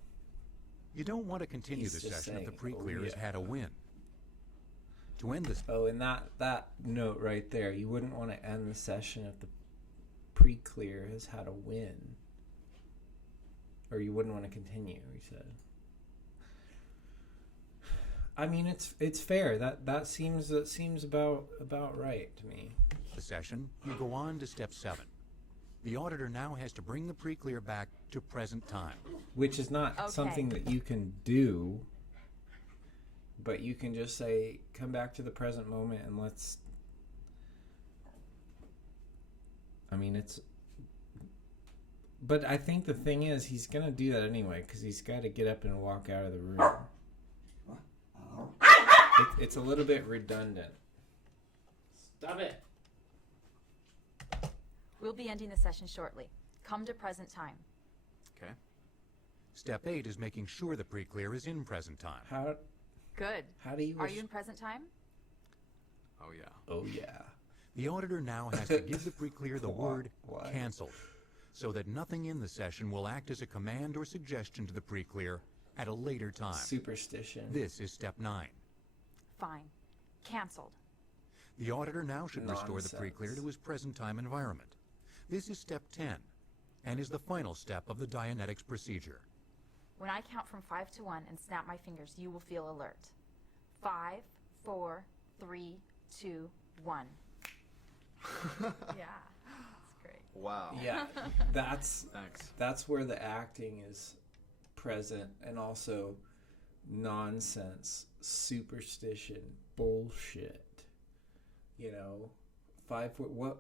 You don't want to continue the he's just session if the saying, pre-clear "Oh, has yeah." had a win. To end this, and that note right there, you wouldn't want to end the session if the pre-clear has had a win, or you wouldn't want to continue. He said. I mean, it's fair. That seems about right to me. the session, you go on to step 7. The auditor now has to bring the pre-clear back to present time. Which is not Okay. something that you can do but you can just say, come back to the present moment and let's. I mean, it's. But I think the thing is, he's gonna do that anyway because he's got to get up and walk out of the room. It's a little bit redundant. Stop it. We'll be ending the session shortly. Come to present time. Okay. Step 8 is making sure the pre-clear is in present time. Good. How do you? Are you in present time? Oh yeah. Oh yeah. The auditor now has to give the pre-clear the word Why? canceled, so that nothing in the session will act as a command or suggestion to the pre-clear at a later time. Superstition. This is step 9. Fine. Canceled. The auditor now should restore the Nonsense. pre-clear to his present time environment. This is step 10, and is the final step of the Dianetics procedure. When I count from 5 to 1 and snap my fingers, you will feel alert. 5, 4, 3, 2, 1. Yeah, that's great. Wow. Yeah, that's Thanks. that's where the acting is present, and also nonsense, superstition, bullshit. You know, 5 foot. What?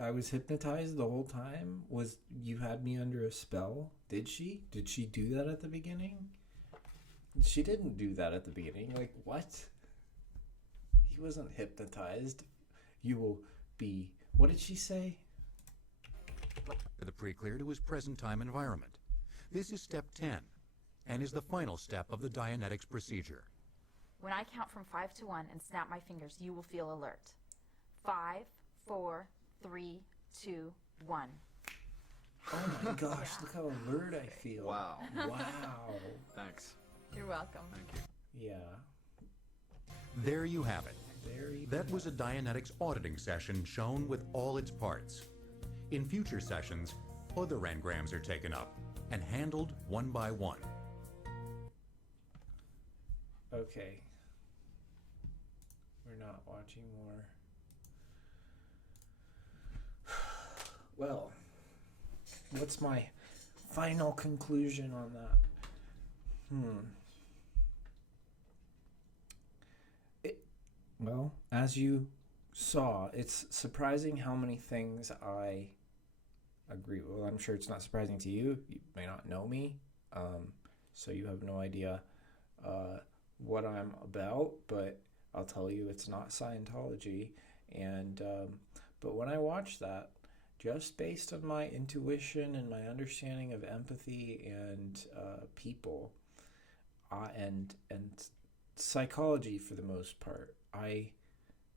I was hypnotized the whole time. Was you had me under a spell? Did she? Did she do that at the beginning? She didn't do that at the beginning. Like what? He wasn't hypnotized. You will be. What did she say? The pre-clear to his present time environment. This is step 10, and is the final step of the Dianetics procedure. When I count from 5 to 1 and snap my fingers, you will feel alert. 5, 4, 3, 2, 1. Oh my gosh! Look how alert I feel. Wow. Wow. Thank You're welcome. you. Yeah. There you have it. Very. That was a Dianetics auditing session shown with all its parts. In future sessions, other engrams are taken up and handled one by one. Okay. We're not watching more. Well, what's my final conclusion on that? Well, as you saw, it's surprising how many things I agree with. Well, I'm sure it's not surprising to you. You may not know me, so you have no idea what I'm about, but I'll tell you it's not Scientology. And but when I watched that, just based on my intuition and my understanding of empathy and people, and psychology for the most part, I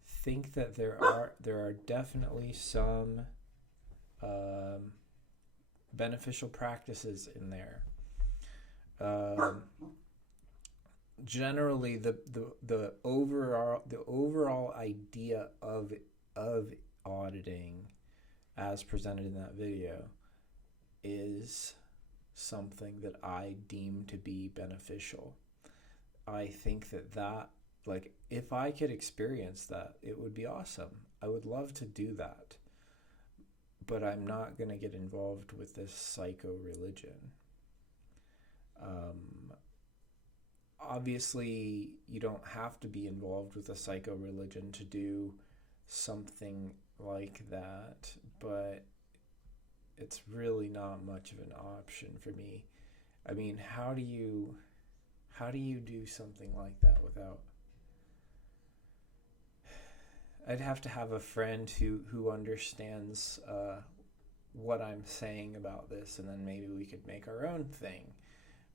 think that there are definitely some beneficial practices in there. Generally, the overall idea of auditing, as presented in that video, is something that I deem to be beneficial. I think that like, if I could experience that, it would be awesome. I would love to do that. But I'm not going to get involved with this psycho-religion. Obviously, you don't have to be involved with a psycho-religion to do something like that, but it's really not much of an option for me. I mean, how do you do something like that without... I'd have to have a friend who understands what I'm saying about this, and then maybe we could make our own thing.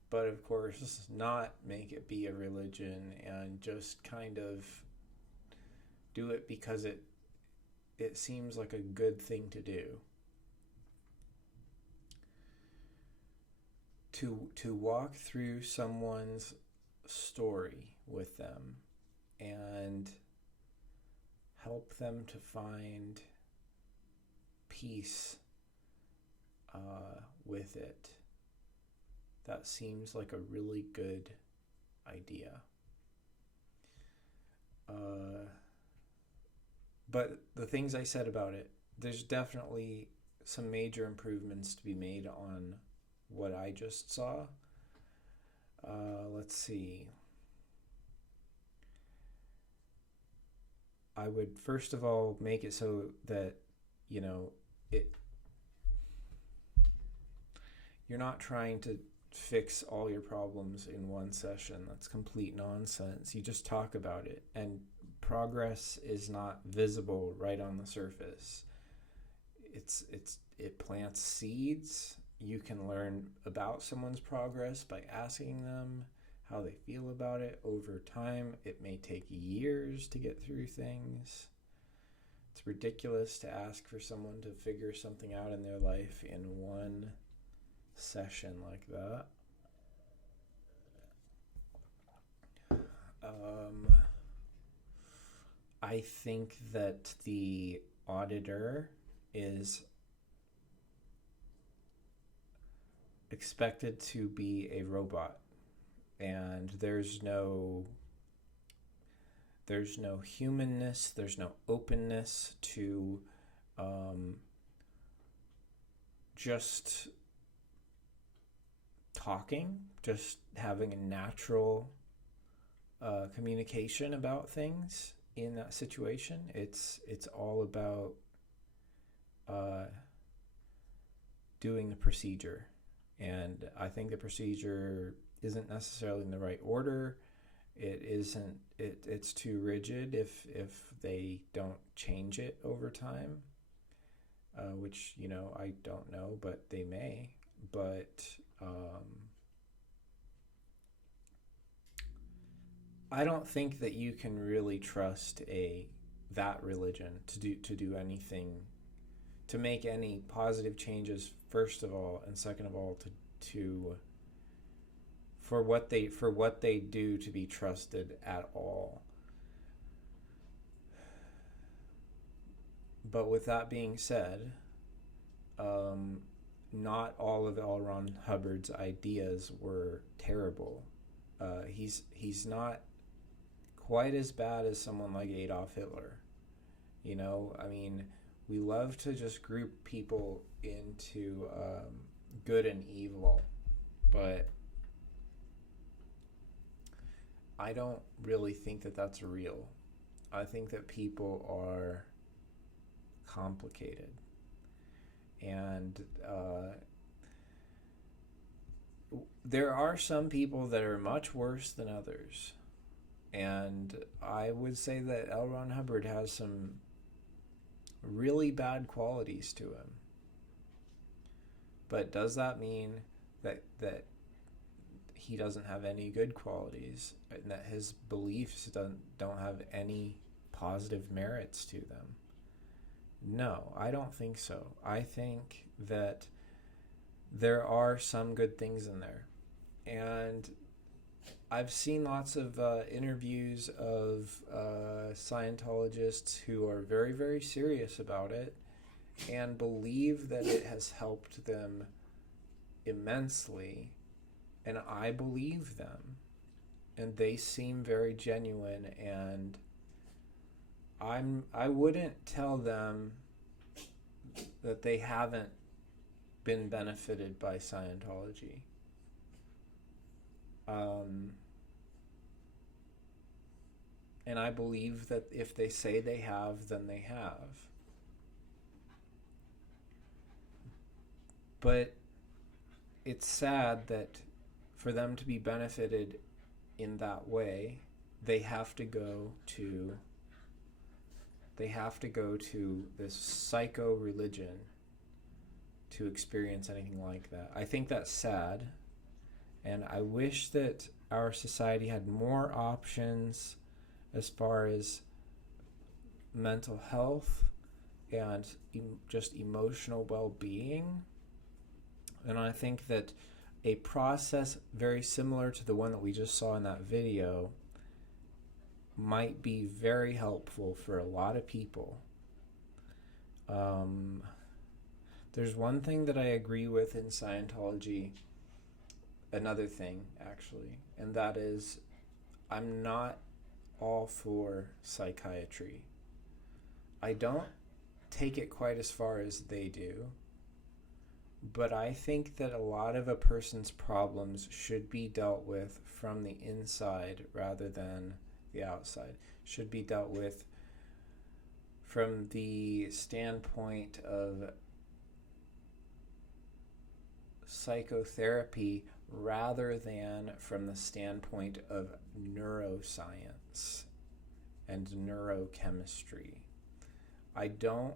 But of course, not make it be a religion and just kind of do it because it seems like a good thing to do. To walk through someone's story with them and help them to find peace with it. That seems like a really good idea. But the things I said about it, there's definitely some major improvements to be made on what I just saw. Let's see. I would first of all make it so that, you know, you're not trying to fix all your problems in one session. That's complete nonsense. You just talk about it, and progress is not visible right on the surface. It plants seeds. You can learn about someone's progress by asking them how they feel about it. Over time, it may take years to get through things. It's ridiculous to ask for someone to figure something out in their life in one session like that. I think that the auditor is expected to be a robot, and there's no humanness, there's no openness to just talking, just having a natural communication about things in that situation. It's all about doing the procedure, and I think the procedure isn't necessarily in the right order. It's too rigid if they don't change it over time, which, you know, I don't know, but they may. But I don't think that you can really trust that religion to do anything, to make any positive changes, first of all, and second of all to for what they do to be trusted at all. But with that being said, not all of L. Ron Hubbard's ideas were terrible. He's not quite as bad as someone like Adolf Hitler. You know, I mean, we love to just group people into good and evil, but I don't really think that that's real. I think that people are complicated, and there are some people that are much worse than others, and I would say that L. Ron Hubbard has some really bad qualities to him. But does that mean that he doesn't have any good qualities, and that his beliefs don't have any positive merits to them? No, I don't think so. I think that there are some good things in there. And I've seen lots of interviews of Scientologists who are very, very serious about it and believe that it has helped them immensely. And I believe them. And they seem very genuine, and I wouldn't tell them that they haven't been benefited by Scientology. And I believe that if they say they have, then they have. But it's sad that for them to be benefited in that way, they have to go to this psycho religion to experience anything like that. I think that's sad, and I wish that our society had more options as far as mental health and just emotional well-being. And I think that a process very similar to the one that we just saw in that video might be very helpful for a lot of people. There's one thing that I agree with in Scientology, another thing actually, and that is I'm not all for psychiatry. I don't take it quite as far as they do, but I think that a lot of a person's problems should be dealt with from the inside rather than the outside. Should be dealt with from the standpoint of psychotherapy rather than from the standpoint of neuroscience and neurochemistry. I don't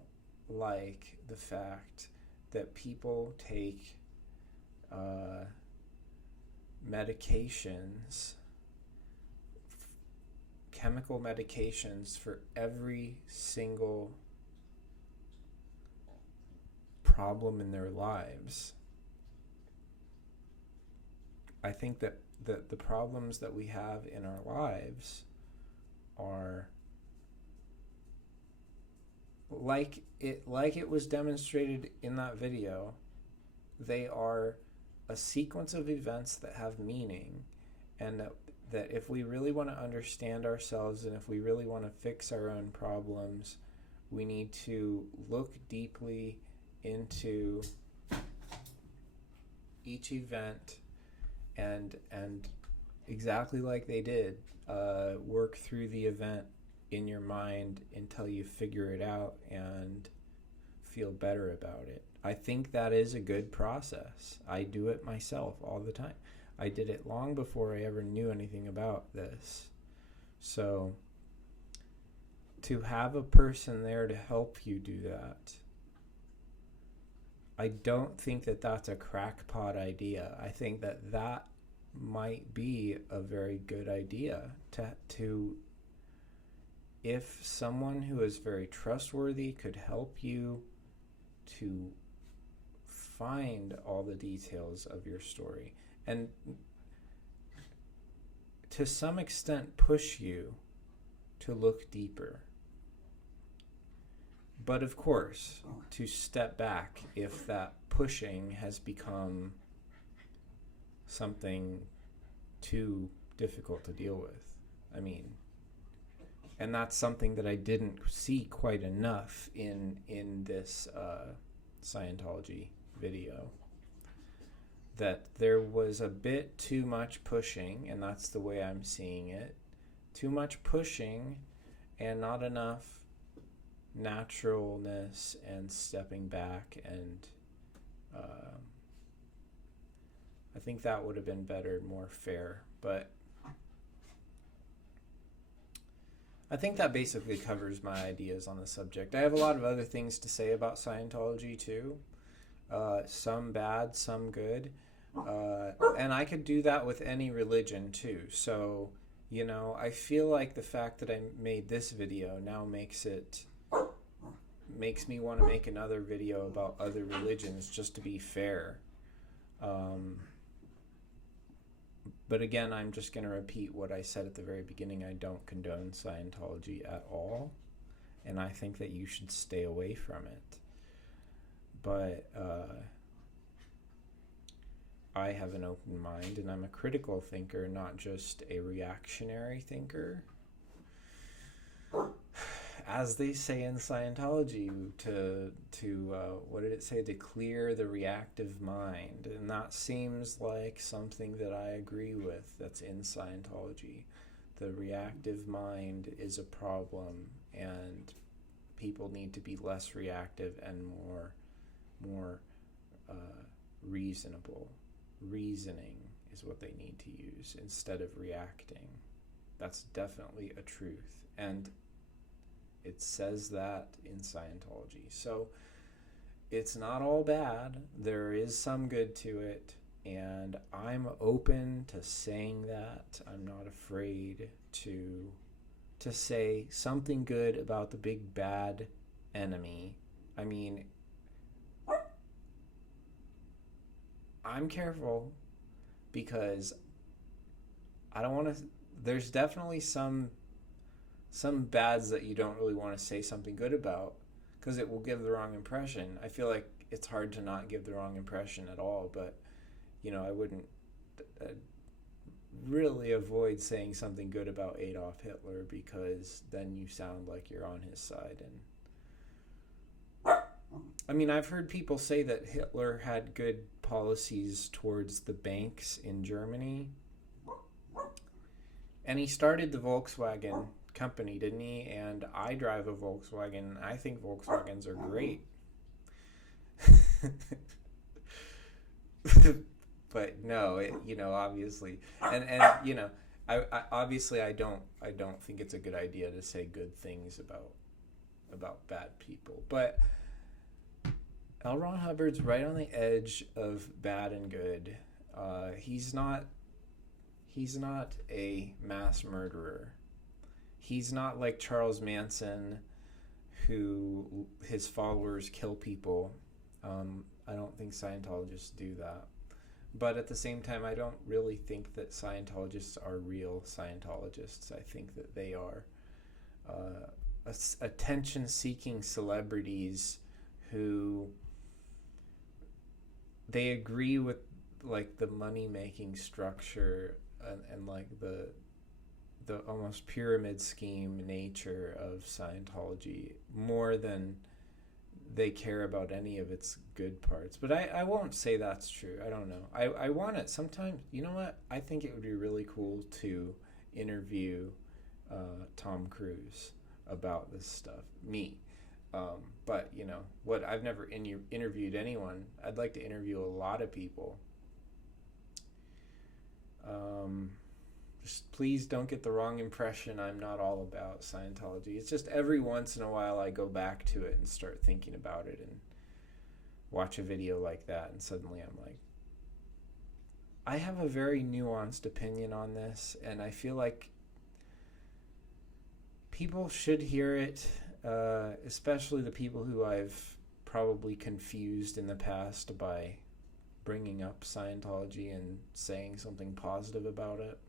like the fact that people take medications, chemical medications for every single problem in their lives. I think that the problems that we have in our lives are like it was demonstrated in that video. They are a sequence of events that have meaning, and that if we really want to understand ourselves and if we really want to fix our own problems, we need to look deeply into each event and exactly like they did, work through the event in your mind until you figure it out and feel better about it. I think that is a good process. I do it myself all the time. I did it long before I ever knew anything about this. So to have a person there to help you do that, I don't think that that's a crackpot idea. I think that that might be a very good idea to if someone who is very trustworthy could help you to find all the details of your story and to some extent push you to look deeper. But of course, to step back if that pushing has become something too difficult to deal with. I mean, and that's something that I didn't see quite enough in this Scientology video. That there was a bit too much pushing, and that's the way I'm seeing it. Too much pushing and not enough naturalness and stepping back, and I think that would have been better, more fair. But I think that basically covers my ideas on the subject. I have a lot of other things to say about Scientology too. Some bad, some good. And I could do that with any religion too. So, you know, I feel like the fact that I made this video now makes me want to make another video about other religions just to be fair. But again, I'm just going to repeat what I said at the very beginning. I don't condone Scientology at all, and I think that you should stay away from it. But I have an open mind, and I'm a critical thinker, not just a reactionary thinker. As they say in Scientology, to what did it say? To clear the reactive mind. And that seems like something that I agree with that's in Scientology. The reactive mind is a problem, and people need to be less reactive and more reasonable. Reasoning is what they need to use instead of reacting. That's definitely a truth. And it says that in Scientology. So it's not all bad. There is some good to it. And I'm open to saying that. I'm not afraid to say something good about the big bad enemy. I mean, I'm careful because I don't want to... There's definitely some bads that you don't really want to say something good about because it will give the wrong impression. I feel like it's hard to not give the wrong impression at all, but, you know, I wouldn't really avoid saying something good about Adolf Hitler because then you sound like you're on his side. And I mean, I've heard people say that Hitler had good policies towards the banks in Germany, and he started the Volkswagen company, didn't he? And I drive a Volkswagen. I think Volkswagens are great. But no, obviously, and I obviously I don't think it's a good idea to say good things about bad people. But L. Ron Hubbard's right on the edge of bad and good. He's not a mass murderer. He's not like Charles Manson, who his followers kill people. I don't think Scientologists do that. But at the same time, I don't really think that Scientologists are real Scientologists. I think that they are attention-seeking celebrities who they agree with like the money-making structure and like the almost pyramid scheme nature of Scientology more than they care about any of its good parts. But I won't say that's true. I don't know. I want it sometimes. You know what? I think it would be really cool to interview Tom Cruise about this stuff. Me. But, I've never interviewed anyone. I'd like to interview a lot of people. Just please don't get the wrong impression. I'm not all about Scientology. It's just every once in a while I go back to it and start thinking about it and watch a video like that, and suddenly I'm like, I have a very nuanced opinion on this, and I feel like people should hear it, especially the people who I've probably confused in the past by bringing up Scientology and saying something positive about it.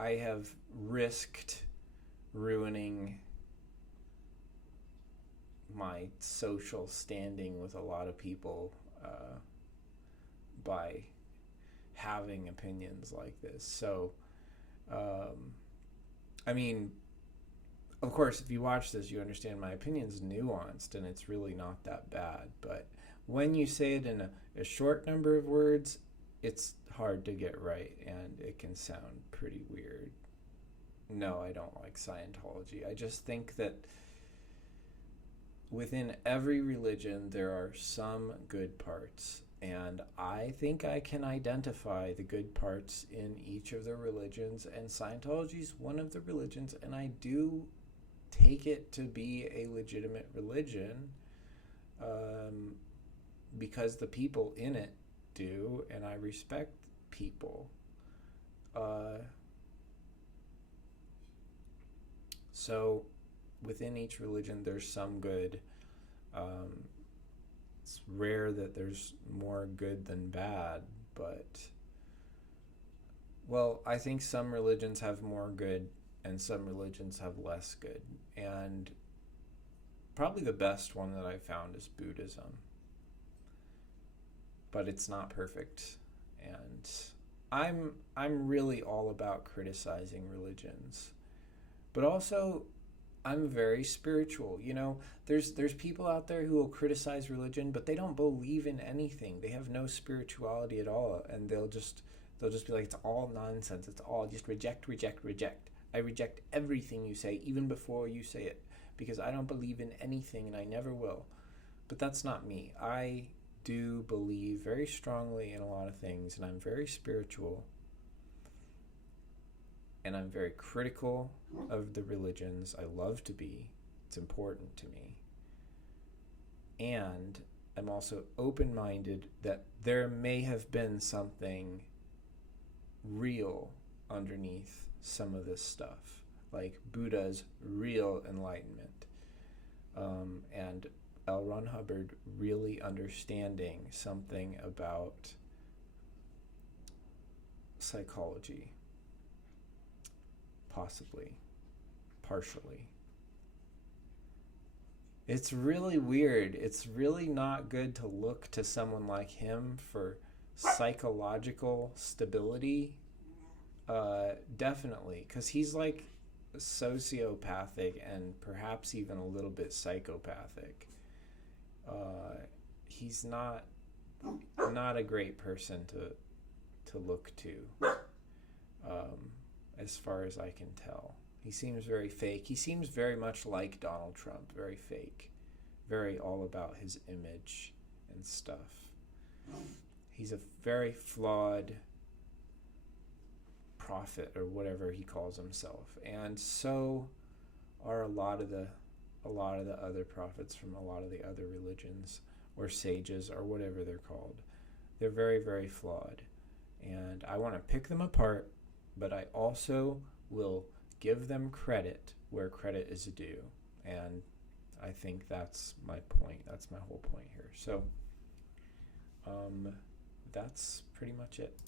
I have risked ruining my social standing with a lot of people by having opinions like this. So, of course, if you watch this, you understand my opinion's nuanced and it's really not that bad. But when you say it in a short number of words, it's hard to get right, and it can sound pretty weird. No, I don't like Scientology. I just think that within every religion there are some good parts, and I think I can identify the good parts in each of the religions, and Scientology is one of the religions, and I do take it to be a legitimate religion because the people in it do, and I respect people. So within each religion there's some good. It's rare that there's more good than bad, but I think some religions have more good and some religions have less good, and probably the best one that I found is Buddhism. But it's not perfect, and I'm really all about criticizing religions, but also I'm very spiritual. There's people out there who will criticize religion, but they don't believe in anything. They have no spirituality at all, and they'll just be like, it's all nonsense. It's all just reject. I reject everything you say, even before you say it, because I don't believe in anything, and I never will. But that's not me. I do believe very strongly in a lot of things, and I'm very spiritual, and I'm very critical of the religions. I love to be. It's important to me. And I'm also open-minded that there may have been something real underneath some of this stuff, like Buddha's real enlightenment, and L. Ron Hubbard really understanding something about psychology, possibly, partially. It's really weird. It's really not good to look to someone like him for psychological stability. Definitely, because he's like sociopathic and perhaps even a little bit psychopathic. He's not a great person to look to. as far as I can tell. He seems very fake. He seems very much like Donald Trump, very fake, very all about his image and stuff. He's a very flawed prophet, or whatever he calls himself, and so are a lot of the other prophets from a lot of the other religions, or sages, or whatever they're called. They're very, very flawed, and I want to pick them apart, but I also will give them credit where credit is due, and I think that's my point. That's my whole point here. So that's pretty much it.